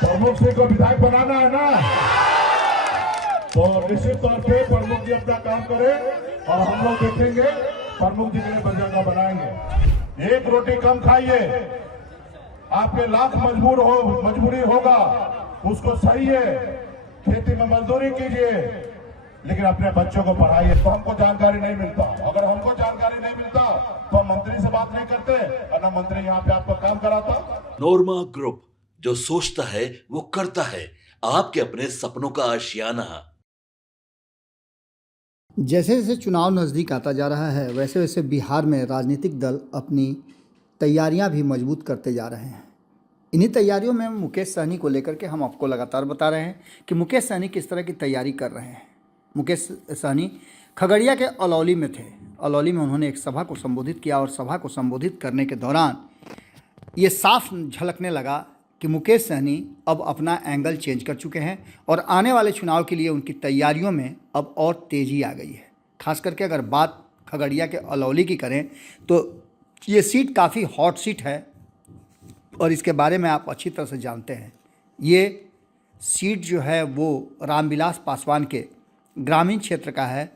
प्रमुख सिंह को विधायक बनाना है ना, तो निश्चित तौर पे प्रमुख जी अपना काम करें और हम लोग देखेंगे प्रमुख जी के लिए जगह बनाएंगे। एक रोटी कम खाइए, आपके लाख मजबूरी होगा, उसको सही है, खेती में मजदूरी कीजिए, लेकिन अपने बच्चों को पढ़ाइए। तो हमको जानकारी नहीं मिलता, अगर हमको जानकारी नहीं मिलता तो हम मंत्री से बात नहीं करते और ना मंत्री यहाँ पे आपको काम कराता। नोरमा ग्रुप, जो सोचता है वो करता है। आपके अपने सपनों का आशियाना। जैसे जैसे चुनाव नज़दीक आता जा रहा है, वैसे वैसे बिहार में राजनीतिक दल अपनी तैयारियां भी मजबूत करते जा रहे हैं। इन्हीं तैयारियों में मुकेश सहनी को लेकर के हम आपको लगातार बता रहे हैं कि मुकेश सहनी किस तरह की तैयारी कर रहे हैं। मुकेश सहनी खगड़िया के अलौली में थे। अलौली में उन्होंने एक सभा को संबोधित किया और सभा को संबोधित करने के दौरान ये साफ झलकने लगा कि मुकेश सहनी अब अपना एंगल चेंज कर चुके हैं और आने वाले चुनाव के लिए उनकी तैयारियों में अब और तेज़ी आ गई है। खास करके अगर बात खगड़िया के अलौली की करें तो ये सीट काफ़ी हॉट सीट है और इसके बारे में आप अच्छी तरह से जानते हैं। ये सीट जो है वो रामविलास पासवान के ग्रामीण क्षेत्र का है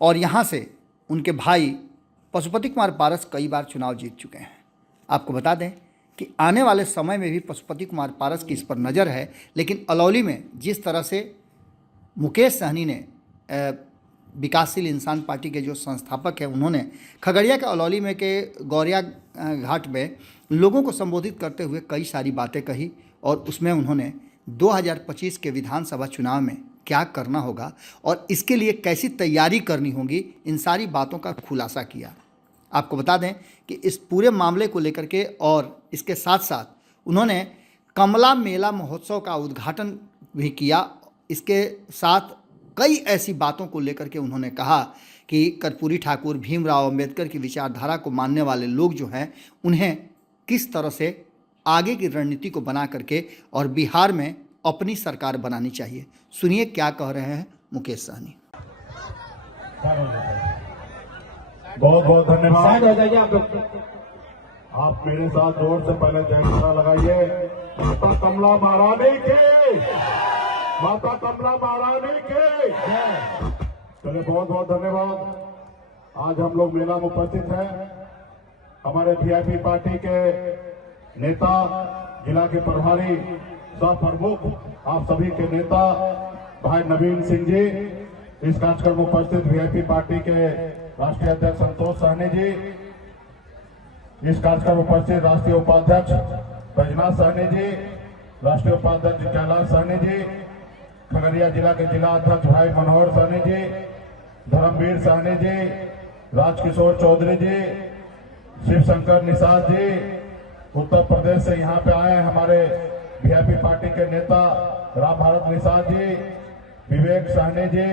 और यहाँ से उनके भाई पशुपति कुमार पारस कई बार चुनाव जीत चुके हैं। आपको बता दें कि आने वाले समय में भी पशुपति कुमार पारस की इस पर नज़र है, लेकिन अलौली में जिस तरह से मुकेश सहनी ने विकासशील इंसान पार्टी के जो संस्थापक हैं, उन्होंने खगड़िया के अलौली में के गौरिया घाट में लोगों को संबोधित करते हुए कई सारी बातें कही और उसमें उन्होंने 2025 के विधानसभा चुनाव में क्या करना होगा और इसके लिए कैसी तैयारी करनी होगी, इन सारी बातों का खुलासा किया। आपको बता दें कि इस पूरे मामले को लेकर के और इसके साथ साथ उन्होंने कमला मेला महोत्सव का उद्घाटन भी किया। इसके साथ कई ऐसी बातों को लेकर के उन्होंने कहा कि कर्पूरी ठाकुर, भीमराव अंबेडकर की विचारधारा को मानने वाले लोग जो हैं, उन्हें किस तरह से आगे की रणनीति को बना करके और बिहार में अपनी सरकार बनानी चाहिए। सुनिए क्या कह रहे हैं मुकेश सहनी। बहुत बहुत धन्यवाद। आप मेरे साथ जोर से पहले जयकारा लगाइए। माता कमला महारानी की, माता कमला महारानी की। चलिए, बहुत बहुत धन्यवाद। आज हम लोग मेला में उपस्थित हैं। हमारे वीआईपी पार्टी के नेता, जिला के प्रभारी, सह प्रमुख, आप सभी के नेता भाई नवीन सिंह जी, इस कार्यक्रम में उपस्थित वीआईपी पार्टी के राष्ट्रीय अध्यक्ष संतोष सहनी जी, इस कार्यक्रम में उपस्थित राष्ट्रीय उपाध्यक्ष बैजनाथ सहनी जी, राष्ट्रीय उपाध्यक्ष कैलाश सहनी जी, खगड़िया जिला के जिला अध्यक्ष भाई मनोहर सहनी जी, धर्मवीर सहनी जी, राजकिशोर चौधरी जी, शिव शंकर निषाद जी, उत्तर प्रदेश से यहाँ पे आए हमारे वीआईपी पार्टी के नेता राम भारत निषाद जी, विवेक सहनी जी,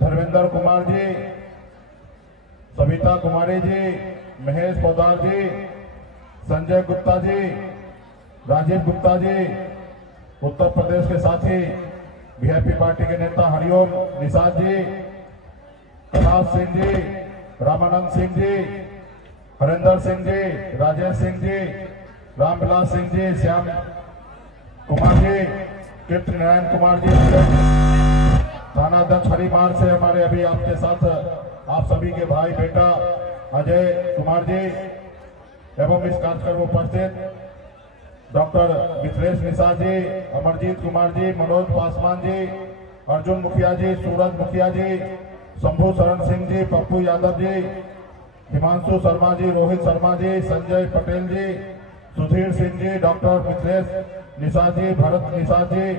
धर्मेंद्र कुमार जी, सविता कुमारी जी, महेश पोदार जी, संजय गुप्ता जी, राजीव गुप्ता जी, उत्तर प्रदेश के साथी वीआईपी पार्टी के नेता हरिओम निषाद जी, कैलाश सिंह जी, रामानंद सिंह जी, हरिंदर सिंह जी, राजेश सिंह जी, रामविलास सिंह जी, श्याम कुमार जी, कीर्ति नारायण कुमार जी, थाना अध्यक्ष हरिमार से हमारे अभी आपके साथ आप सभी के भाई बेटा अजय कुमार जी, एवं इस कार्यक्रम में उपस्थित डॉक्टर मिथिलेश निषाद जी, अमरजीत कुमार जी, मनोज पासवान जी, अर्जुन मुखिया जी, सूरज मुखिया जी, शंभू शरण सिंह जी, पप्पू यादव जी, हिमांशु शर्मा जी, रोहित शर्मा जी, संजय पटेल जी, सुधीर सिंह जी, डॉक्टर मिथिलेश निषाद जी, भरत निषाद जी,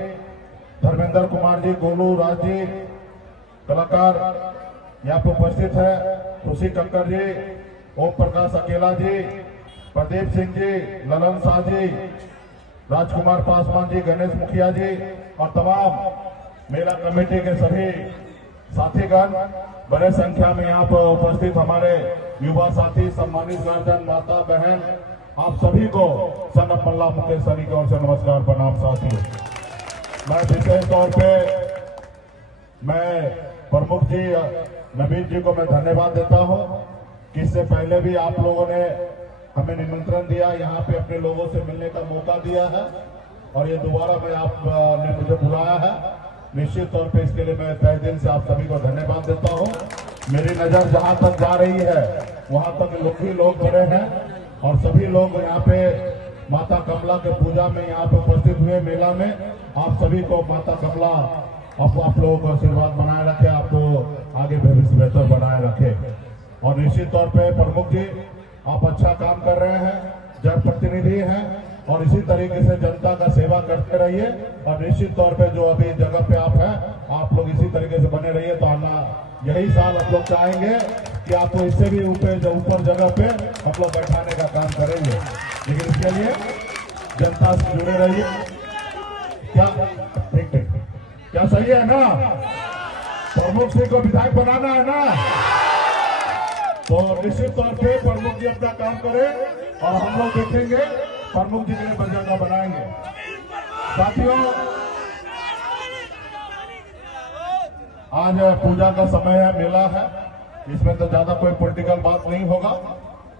धर्मेंद्र कुमार जी, गोलू राज जी, कलाकार यहाँ पे उपस्थित है, खुशी कंकर जी, ओम प्रकाश अकेला जी, प्रदीप सिंह जी, ललन शाह जी, राजकुमार पासवान जी, गणेश मुखिया जी और तमाम मेला कमेटी के सभी साथीगण, बड़े संख्या में यहाँ पर उपस्थित हमारे युवा साथी, सम्मानित गार्जियन, माता बहन, आप सभी को सनम मल्ला मुकेश सहनी की ओर से नमस्कार, प्रणाम साथियों। मैं विशेष तौर पे मैं प्रमुख जी नवीन जी को मैं धन्यवाद देता हूं कि इससे पहले भी आप लोगों ने हमें निमंत्रण दिया, यहाँ पे अपने लोगों से मिलने का मौका दिया है और ये दोबारा मैं आपने मुझे बुलाया है। निश्चित तौर पे इसके लिए मैं तहे दिल से आप सभी को धन्यवाद देता हूँ। मेरी नजर जहाँ तक जा रही है वहाँ तक लोग ही लोग खड़े हैं और सभी लोग यहाँ पे माता कमला के पूजा में यहाँ पे उपस्थित हुए मेला में। आप सभी को माता कमला आप लोगों को आशीर्वाद बनाए रखे, आपको आगे भविष्य बेहतर बनाए रखे। और निश्चित तौर पे प्रमुख जी आप अच्छा काम कर रहे हैं, जनप्रतिनिधि हैं और इसी तरीके से जनता का सेवा करते रहिए। और निश्चित तौर पे जो अभी जगह पे आप हैं आप लोग इसी तरीके से बने रहिए। तो आना यही साल हम लोग चाहेंगे कि आपको इससे भी ऊपर जगह पे हम लोग बैठाने का काम करेंगे, लेकिन इसके लिए जनता से जुड़े रहिए। क्या ठीक है, क्या सही है ना? प्रमुख सिंह को विधायक बनाना है ना? तो निश्चित तौर पे प्रमुख जी अपना काम करें और हम लोग देखेंगे प्रमुख जी के लिए जगह बनाएंगे। साथियों, आज पूजा का समय है, मेला है, इसमें तो ज्यादा कोई पॉलिटिकल बात नहीं होगा,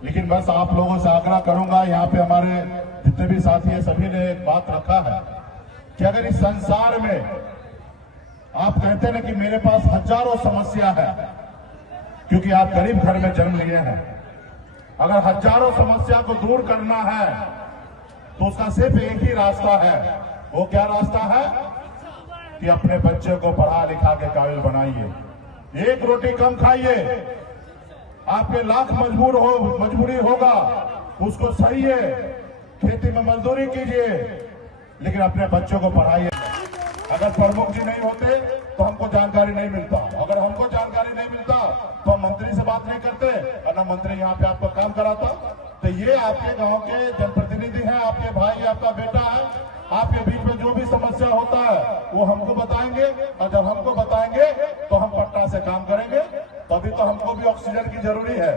लेकिन बस आप लोगों से आग्रह करूंगा, यहाँ पे हमारे जितने भी साथी हैं सभी ने एक बात रखा है कि अगर इस संसार में आप कहते हैं ना कि मेरे पास हजारों समस्या है, क्योंकि आप गरीब घर में जन्म लिए हैं, अगर हजारों समस्या को दूर करना है तो उसका सिर्फ एक ही रास्ता है। वो क्या रास्ता है? कि अपने बच्चे को पढ़ा लिखा के काबिल बनाइए, एक रोटी कम खाइए, आपके लाख मजबूरी होगा उसको सहिए, खेती में मजदूरी कीजिए, लेकिन अपने बच्चों को पढ़ाइए। अगर प्रमुख जी नहीं होते तो हमको जानकारी नहीं मिलता, अगर हमको जानकारी नहीं मिलता तो हम मंत्री से बात नहीं करते और ना मंत्री यहाँ पे आपका काम कराता। तो ये आपके गांव के जनप्रतिनिधि हैं, आपके भाई, आपका बेटा है, आपके बीच में जो भी समस्या होता है वो हमको बताएंगे और जब हमको बताएंगे तो हम पटना से काम करेंगे। तो अभी तो हमको भी ऑक्सीजन की जरूरी है,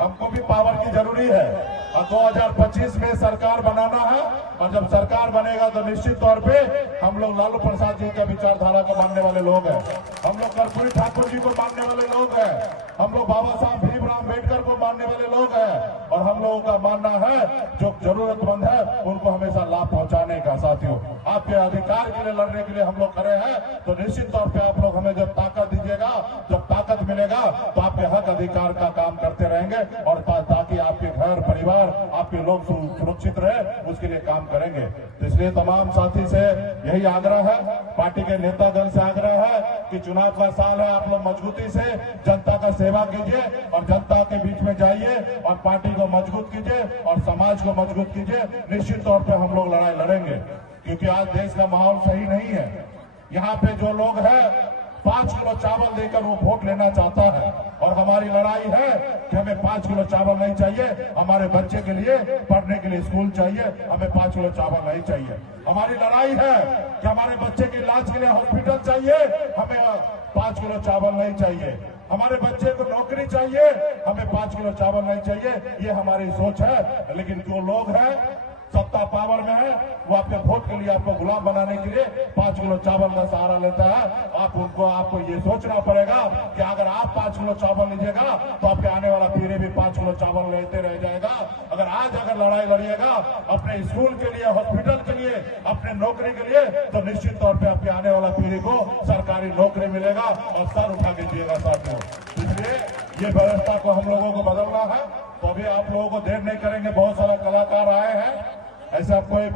हमको भी पावर की जरूरी है और 2025 में सरकार बनाना है। और जब सरकार बनेगा तो निश्चित तौर पे हम लोग लालू प्रसाद जी का विचारधारा को मानने वाले लोग हैं, हम लोग कर्पूरी ठाकुर जी को मानने वाले लोग हैं, हम लोग बाबा साहब भीमराव अम्बेडकर को मानने वाले लोग हैं और हम लोगों का मानना है जो जरूरतमंद है उनको हमेशा लाभ पहुंचाने का। साथियों, आपके अधिकार के लिए लड़ने के लिए हम लोग खड़े हैं। तो निश्चित तौर पे आप लोग हमें जब ताकत दीजिएगा, जब ताकत मिलेगा तो आपके हक अधिकार का काम करते रहेंगे और ताकि आपके घर परिवार आपके लोग सुरक्षित रहे उसके लिए काम करेंगे। तो इसलिए तमाम साथी से यही आग्रह है, पार्टी के नेतागण से आग्रह है कि चुनाव का साल है, आप लोग मजबूती से जनता का सेवा कीजिए और जनता के बीच में जाइए और पार्टी को मजबूत कीजिए और समाज को मजबूत कीजिए। निश्चित तौर पे हम लोग लड़ाई लड़ेंगे, क्योंकि आज देश का माहौल सही नहीं है। यहाँ पे जो लोग हैं 5 किलो चावल देकर वो वोट लेना चाहता है और हमारी लड़ाई है कि हमें 5 किलो चावल नहीं चाहिए, हमारे बच्चे के लिए पढ़ने के लिए स्कूल चाहिए, हमें 5 किलो चावल नहीं चाहिए। हमारी लड़ाई है कि हमारे बच्चे के इलाज के लिए हॉस्पिटल चाहिए, हमें 5 किलो चावल नहीं चाहिए। हमारे बच्चे को नौकरी चाहिए, हमें 5 किलो चावल नहीं चाहिए। ये हमारी सोच है, लेकिन जो लोग हैं सत्ता पावर में है वो आपके वोट के लिए आपको गुलाम बनाने के लिए 5 किलो चावल का सहारा लेता है। आपको ये सोचना पड़ेगा कि अगर आप 5 किलो चावल लीजिएगा तो आपके आने वाला पीढ़ी भी 5 किलो चावल लेते रह जाएगा। अगर लड़ाई लड़िएगा अपने स्कूल के लिए, हॉस्पिटल के लिए, अपने नौकरी के लिए, तो निश्चित तौर पे आपके आने वाला पीढ़ी को सरकारी नौकरी मिलेगा और सर उठा के जिएगा साथियों। इसलिए ये व्यवस्था को हम लोगों को बदलना है। तो अभी आप लोगों को देर नहीं करेंगे, बहुत सारा कलाकार आए हैं, ऐसे आपको एक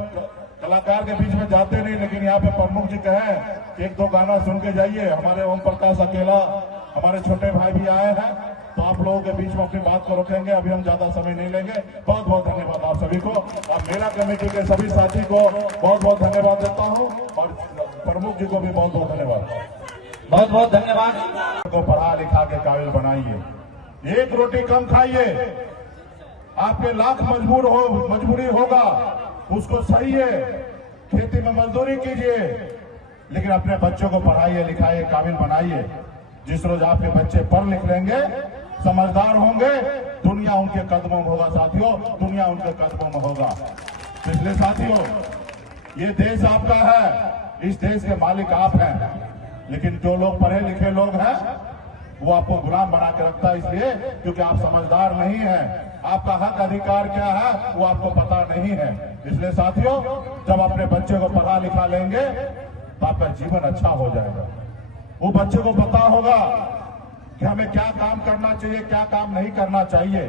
कलाकार के बीच में जाते नहीं, लेकिन यहाँ पे प्रमुख जी कहे कि 1-2 गाना सुन के जाइए। हमारे ओम प्रकाश अकेला, हमारे छोटे भाई भी आए हैं, तो आप लोगों के बीच में अपनी बात को रखेंगे। अभी हम ज्यादा समय नहीं लेंगे। बहुत बहुत धन्यवाद आप सभी को और मेला कमेटी के सभी साथी को बहुत बहुत धन्यवाद देता हूँ और प्रमुख जी को भी बहुत बहुत धन्यवाद। बहुत बहुत धन्यवाद। को पढ़ा लिखा के काबिल बनाइए, एक रोटी कम खाइए, आपके लाख मजबूरी होगा उसको सहिए, खेती में मजदूरी कीजिए, लेकिन अपने बच्चों को पढ़ाइए लिखाइए, काबिल बनाइए। जिस रोज आपके बच्चे पढ़ लिख लेंगे, समझदार होंगे, दुनिया उनके कदमों में होगा साथियों, दुनिया उनके कदमों में होगा। इसलिए साथियों, ये देश आपका है, इस देश के मालिक आप हैं, लेकिन जो लोग पढ़े लिखे लोग हैं वो आपको गुलाम बना के रखता है, इसलिए क्योंकि आप समझदार नहीं हैं। आपका हक अधिकार क्या है वो आपको पता नहीं है। इसलिए साथियों, जब अपने बच्चे को पढ़ा लिखा लेंगे तो आपका जीवन अच्छा हो जाएगा। वो बच्चे को पता होगा कि हमें क्या काम करना चाहिए, क्या काम नहीं करना चाहिए,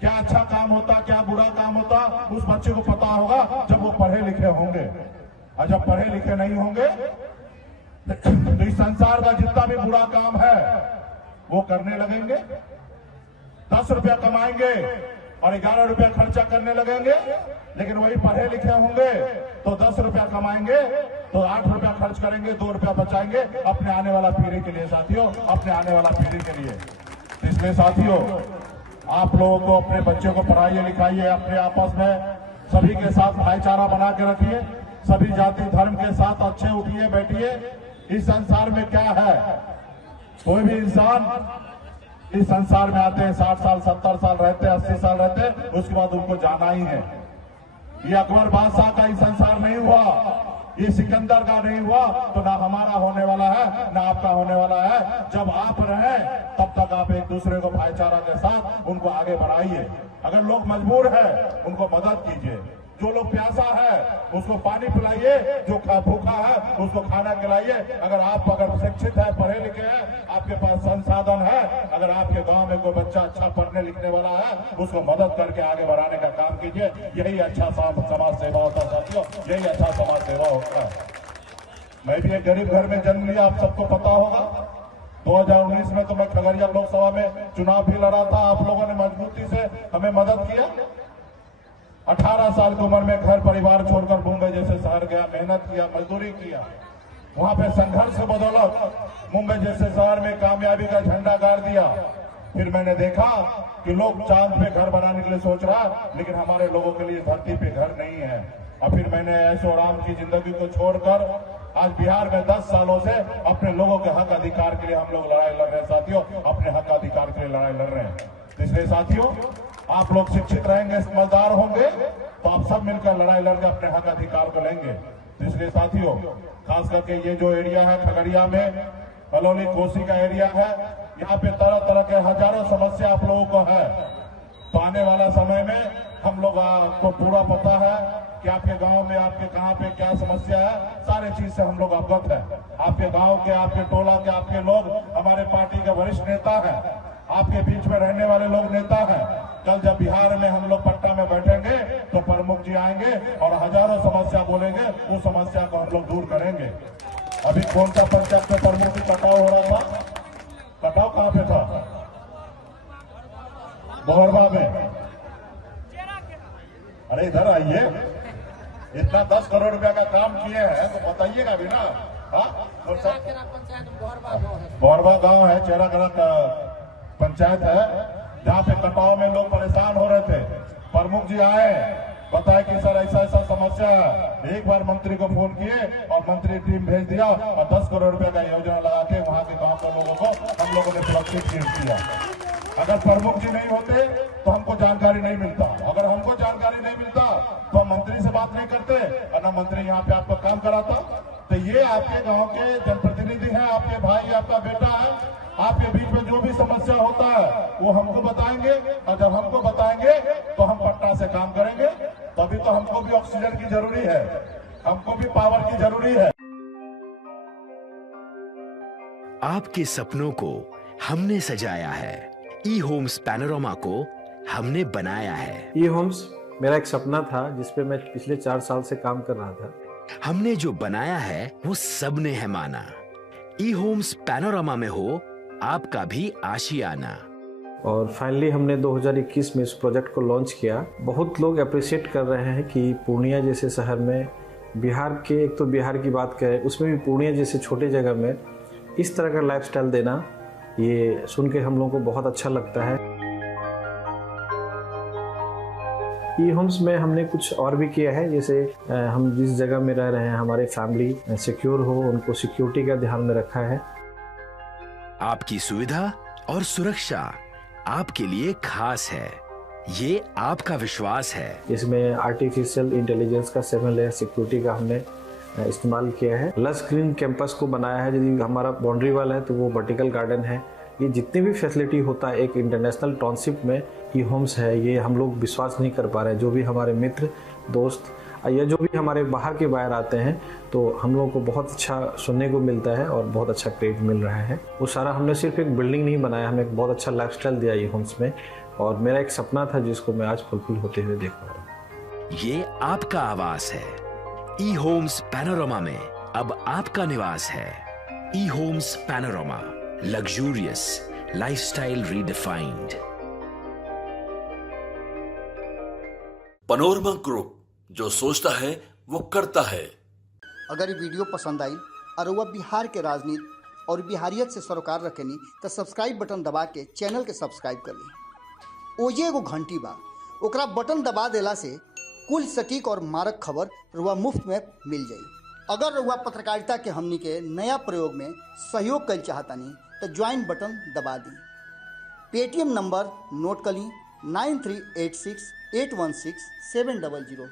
क्या अच्छा काम होता, क्या बुरा काम होता, उस बच्चे को पता होगा जब वो पढ़े लिखे होंगे। और जब पढ़े लिखे नहीं होंगे तो इस संसार का जितना भी बुरा काम है वो करने लगेंगे। 10 रुपया कमाएंगे और 11 रुपया खर्चा करने लगेंगे। लेकिन वही पढ़े लिखे होंगे तो 10 रुपया कमाएंगे तो 8 रुपया खर्च करेंगे, 2 रुपया बचाएंगे अपने आने वाला पीढ़ी के लिए साथियों, अपने आने वाला पीढ़ी के लिए। इसलिए साथियों, आप लोगों को अपने बच्चों को पढ़ाइए लिखाइए, अपने आपस में सभी के साथ भाईचारा बना के रखिए, सभी जाति धर्म के साथ अच्छे उठिए बैठिए। इस संसार में क्या है, कोई भी इंसान इस संसार में आते हैं 60 साल 70 साल रहते हैं, 80 साल रहते हैं, उसके बाद उनको जाना ही है। ये अकबर बादशाह का ही संसार नहीं हुआ, ये सिकंदर का नहीं हुआ, तो ना हमारा होने वाला है ना आपका होने वाला है। जब आप रहें तब तक आप एक दूसरे को भाईचारा के साथ उनको आगे बढ़ाइए। अगर लोग मजबूर है उनको मदद कीजिए, जो लोग प्यासा है उसको पानी पिलाइए, जो भूखा है उसको खाना खिलाइए। अगर शिक्षित है, पढ़े लिखे हैं, आपके पास संसाधन है, अगर आपके गांव में कोई बच्चा अच्छा पढ़ने लिखने वाला है, उसको मदद करके आगे बढ़ाने का काम कीजिए। यही अच्छा समाज सेवा होता है साथियों, यही अच्छा समाज सेवा होता है। मैं भी एक गरीब घर में जन्म लिया, आप सबको पता होगा। 2019 में तो मैं खगड़िया लोकसभा में चुनाव भी लड़ा था, आप लोगों ने मजबूती से हमें मदद किया। 18 साल की उम्र में घर परिवार छोड़कर मुंबई जैसे शहर गया, मेहनत किया, मजदूरी किया। वहां पे संघर्ष के बदौलत मुंबई जैसे शहर में कामयाबी का झंडा गाड़ दिया। फिर मैंने देखा कि लोग चांद पे घर बनाने के लिए सोच रहा, लेकिन हमारे लोगों के लिए धरती पे घर नहीं है। और फिर मैंने ऐशो आराम की जिंदगी को छोड़कर आज बिहार में 10 सालों से अपने लोगों के हक अधिकार के लिए हम लोग लड़ाई लड़ रहे हैं साथियों, अपने हक अधिकार के लिए लड़ाई लड़ रहे हैं। इसलिए साथियों, आप लोग शिक्षित रहेंगे, समझदार होंगे, तो आप सब मिलकर लड़ाई लड़के अपने हक अधिकार को लेंगे। इसलिए साथियों, खास करके ये जो एरिया है खगड़िया में, बलौली कोसी का एरिया है, यहाँ पे तरह तरह के हजारों समस्या आप लोगों को है। तो आने वाला समय में हम लोग आपको पूरा पता है कि आपके गांव में आपके कहां पे क्या समस्या है, सारे चीज से हम लोग अवगत है। आपके गांव के, आपके टोला के, आपके लोग हमारे पार्टी के वरिष्ठ नेता है, आपके बीच में रहने वाले लोग नेता हैं। कल जब बिहार में हम लोग पटना में बैठेंगे तो प्रमुख जी आएंगे और हजारों समस्या बोलेंगे, उस समस्या को हम लोग दूर करेंगे। अभी कौन सा पंचायत में प्रमुख जी कटाव हो रहा था? कटाव कहाँ पे था? बोहरबा में। अरे इधर आइए, इतना 10 करोड़ रुपया का काम किए हैं तो बताइएगा भी ना। बोहरबा गांव है, चेहरागढ़ का पंचायत है, जहाँ पे कटाव में लोग परेशान हो रहे थे। प्रमुख जी आए, बताया कि सर ऐसा ऐसा समस्या है। एक बार मंत्री को फोन किए और मंत्री टीम भेज दिया और 10 करोड़ रुपए का योजना लगा के वहां के गांव के लोगों को हम लोगों ने सुरक्षित किया। अगर प्रमुख जी नहीं होते तो हमको जानकारी नहीं मिलता, अगर हमको जानकारी नहीं मिलता तो हम मंत्री से बात नहीं करते और ना मंत्री यहाँ पे आपका काम कराता। तो ये आपके गाँव के जनप्रतिनिधि हैं, आपके भाई, आपका बेटा है। आपके बीच में जो भी समस्या होता है वो हमको बताएंगे, और जब हमको बताएंगे तो हम पटना से काम करेंगे। तभी तो हमको भी ऑक्सीजन की जरूरी है, हमको भी पावर की जरूरी है। आपके सपनों को हमने सजाया है, ई होम्स पैनोरामा को हमने बनाया है। ई होम्स मेरा एक सपना था जिसपे मैं पिछले 4 साल से काम कर रहा था। हमने जो बनाया है वो सबने है माना। ई होम्स पैनोरामा में हो आपका भी आशियाना। और फाइनली हमने 2021 में इस प्रोजेक्ट को लॉन्च किया। बहुत लोग अप्रिशिएट कर रहे हैं कि पूर्णिया जैसे शहर में, बिहार के, एक तो बिहार की बात करें उसमें भी पूर्णिया जैसे छोटे जगह में इस तरह का लाइफस्टाइल देना, ये सुन के हम लोगों को बहुत अच्छा लगता है। ई होम्स में हमने कुछ और भी किया है, जैसे हम जिस जगह में रह रहे हैं हमारे फैमिली सिक्योर हो, उनको सिक्योरिटी का ध्यान में रखा है। आपकी सुविधा और सुरक्षा आपके लिए खास है, ये आपका विश्वास है। इसमें आर्टिफिशियल इंटेलिजेंस का 7 लेयर सिक्योरिटी का हमने इस्तेमाल किया है। लस ग्रीन कैंपस को बनाया है, यदि हमारा बाउंड्री वाल है तो वो वर्टिकल गार्डन है। ये जितनी भी फैसिलिटी होता है एक इंटरनेशनल टाउनशिप में ई होम्स है, ये हम लोग विश्वास नहीं कर पा रहे हैं। जो भी हमारे मित्र दोस्त या जो भी हमारे बाहर के बाहर आते हैं, तो हम लोगों को बहुत अच्छा सुनने को मिलता है और बहुत अच्छा क्रेडिट मिल रहा है। वो सारा हमने सिर्फ एक बिल्डिंग नहीं बनाया, हमें एक बहुत अच्छा लाइफस्टाइल दिया ई होम्स में, और मेरा एक सपना था जिसको मैं आज फुलफिल होते हुए देख पा रहा हूँ। ये आपका आवास है। ई होम्स पैनोरमा में अब आपका निवास है। E homes Panorama, luxurious lifestyle redefined. Panorama group, जो सोचता है वो करता है। अगर ये वीडियो पसंद आई और वह बिहार के राजनीति और बिहारियत से सरोकार रखेनी तो सब्सक्राइब बटन दबा के चैनल के सब्सक्राइब कर ली। ओजे एगो घंटी बा, ओकरा बटन दबा देला से कुल सटीक और मारक खबर रुआ मुफ्त में मिल जाई। अगर रुआ पत्रकारिता के हमनी के नया प्रयोग में सहयोग कर चाहतानी तो ज्वाइन बटन दबा दी। पेटीएम नंबर नोट कर ली 9386816700।